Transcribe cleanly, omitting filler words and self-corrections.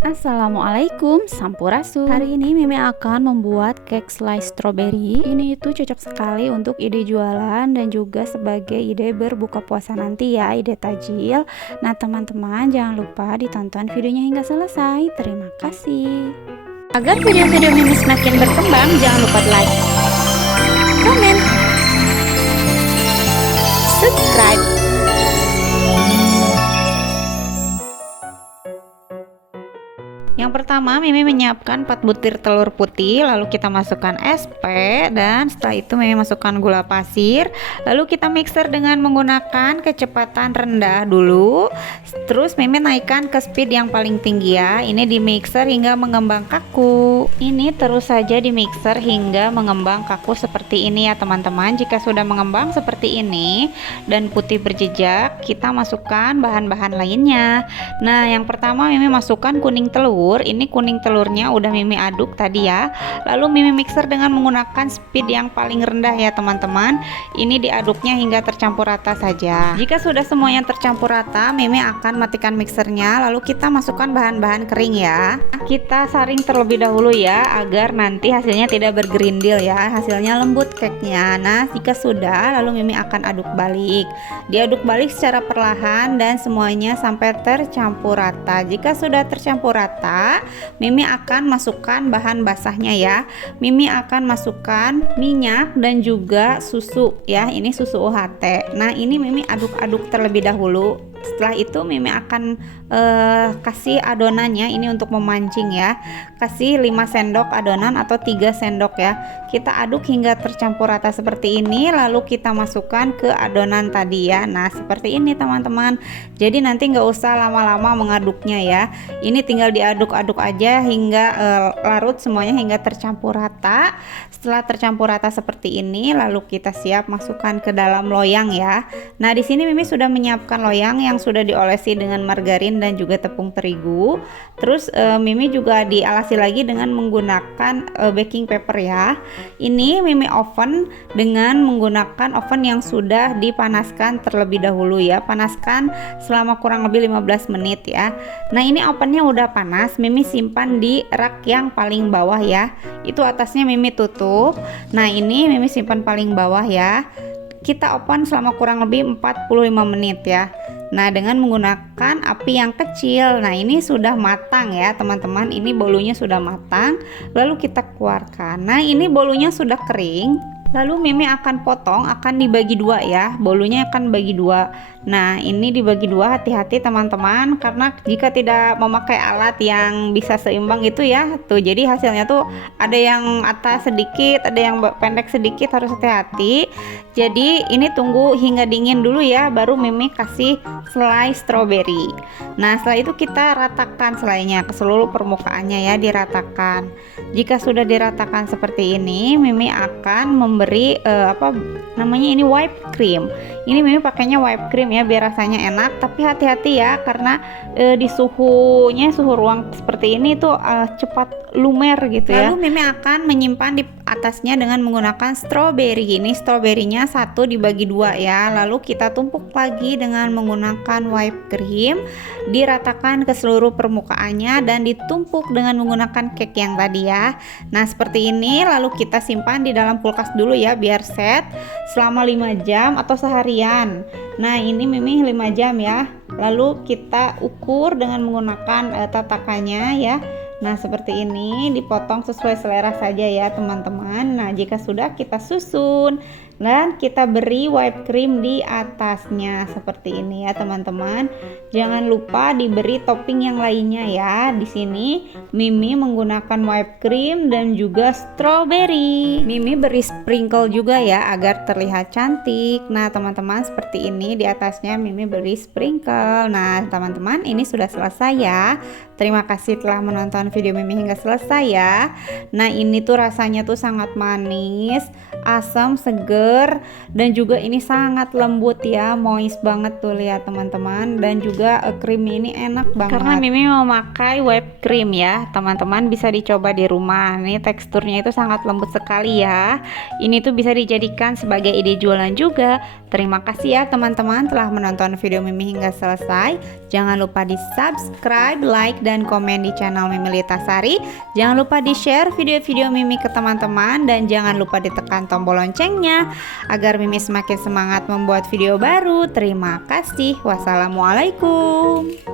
Assalamualaikum, sampurasun. Hari ini Mimi akan membuat cake slice strawberry. Ini itu cocok sekali untuk ide jualan dan juga sebagai ide berbuka puasa nanti ya, ide tajil. Nah teman-teman, jangan lupa ditonton videonya hingga selesai. Terima kasih. Agar video-video Mimi semakin berkembang, jangan lupa like, komen, subscribe. Yang pertama, Mimi menyiapkan 4 butir telur putih, lalu kita masukkan SP, dan setelah itu Mimi masukkan gula pasir, lalu kita mixer dengan menggunakan kecepatan rendah dulu. Terus Mimi naikkan ke speed yang paling tinggi ya. Ini di mixer hingga mengembang kaku. Ini terus saja di mixer hingga mengembang kaku seperti ini ya teman-teman. Jika sudah mengembang seperti ini dan putih berjejak, kita masukkan bahan-bahan lainnya. Nah, yang pertama Mimi masukkan kuning telur. Ini kuning telurnya udah Mimi aduk tadi ya. Lalu Mimi mixer dengan menggunakan speed yang paling rendah ya teman-teman. Ini diaduknya hingga tercampur rata saja. Jika sudah semuanya tercampur rata, Mimi akan matikan mixernya. Lalu kita masukkan bahan-bahan kering ya. Kita saring terlebih dahulu ya, agar nanti hasilnya tidak bergerindil ya. Hasilnya lembut cake-nya. Nah, jika sudah, lalu Mimi akan aduk balik. Diaduk balik secara perlahan dan semuanya sampai tercampur rata. Jika sudah tercampur rata, Mimi akan masukkan bahan basahnya ya. Mimi akan masukkan minyak dan juga susu ya. Ini susu UHT. Nah, ini Mimi aduk-aduk terlebih dahulu. Setelah itu Mimi akan kasih adonannya, ini untuk memancing ya. Kasih 5 sendok adonan atau 3 sendok ya. Kita aduk hingga tercampur rata seperti ini, lalu kita masukkan ke adonan tadi ya. Nah, seperti ini teman-teman. Jadi nanti nggak usah lama-lama mengaduknya ya. Ini tinggal diaduk-aduk aja hingga larut semuanya hingga tercampur rata. Setelah tercampur rata seperti ini, lalu kita siap masukkan ke dalam loyang ya. Nah, di sini Mimi sudah menyiapkan loyang yang sudah diolesi dengan margarin dan juga tepung terigu. Terus Mimi juga dialasi lagi dengan menggunakan baking paper ya. Ini Mimi oven dengan menggunakan oven yang sudah dipanaskan terlebih dahulu ya. Panaskan selama kurang lebih 15 menit ya. Nah, ini ovennya udah panas, Mimi simpan di rak yang paling bawah ya. Itu atasnya Mimi tutup. Nah, ini Mimi simpan paling bawah ya. Kita oven selama kurang lebih 45 menit ya. Nah, dengan menggunakan api yang kecil. Nah, ini sudah matang ya teman-teman. Ini bolunya sudah matang. Lalu kita keluarkan. Nah, ini bolunya sudah kering. Lalu Mimi akan potong, akan dibagi dua ya. Bolunya akan bagi dua. Nah, ini dibagi dua, hati-hati teman-teman, karena jika tidak memakai alat yang bisa seimbang itu ya, tuh jadi hasilnya tuh ada yang atas sedikit, ada yang pendek sedikit, harus hati-hati. Jadi ini tunggu hingga dingin dulu ya, baru Mimi kasih slice strawberry. Nah, setelah itu kita ratakan selainya ke seluruh permukaannya ya, diratakan. Jika sudah diratakan seperti ini, Mimi akan memberi ini whipped cream. Ini Mimi pakainya whipped cream ya, biar rasanya enak. Tapi hati-hati ya, karena di suhu ruang seperti ini tuh cepat lumer gitu ya. Lalu Mimi akan menyimpan di atasnya dengan menggunakan strawberry. Ini stroberinya satu dibagi dua ya. Lalu kita tumpuk lagi dengan menggunakan whipped cream, diratakan ke seluruh permukaannya dan ditumpuk dengan menggunakan cake yang tadi ya. Nah, seperti ini. Lalu kita simpan di dalam kulkas dulu ya, biar set selama 5 jam atau seharian. Nah, ini Mimi 5 jam ya. Lalu kita ukur dengan menggunakan tatakannya ya. Nah, seperti ini, dipotong sesuai selera saja ya teman-teman. Nah, jika sudah, kita susun dan kita beri whipped cream di atasnya seperti ini ya teman-teman. Jangan lupa diberi topping yang lainnya ya. Di sini Mimi menggunakan whipped cream dan juga strawberry. Mimi beri sprinkle juga ya, agar terlihat cantik. Nah, teman-teman, seperti ini di atasnya Mimi beri sprinkle. Nah, teman-teman, ini sudah selesai ya. Terima kasih telah menonton video Mimi hingga selesai ya. Nah, ini tuh rasanya tuh sangat manis, asam, seger, dan juga ini sangat lembut ya, moist banget tuh, lihat teman-teman. Dan juga creamy ini enak banget. Karena Mimi memakai whipped cream ya, teman-teman bisa dicoba di rumah. Nih teksturnya itu sangat lembut sekali ya. Ini tuh bisa dijadikan sebagai ide jualan juga. Terima kasih ya teman-teman telah menonton video Mimi hingga selesai. Jangan lupa di subscribe, like, dan komen di channel Mimi Litasari. Jangan lupa di share video-video Mimi ke teman-teman. Dan jangan lupa ditekan tombol loncengnya agar Mimi semakin semangat membuat video baru. Terima kasih. Wassalamualaikum.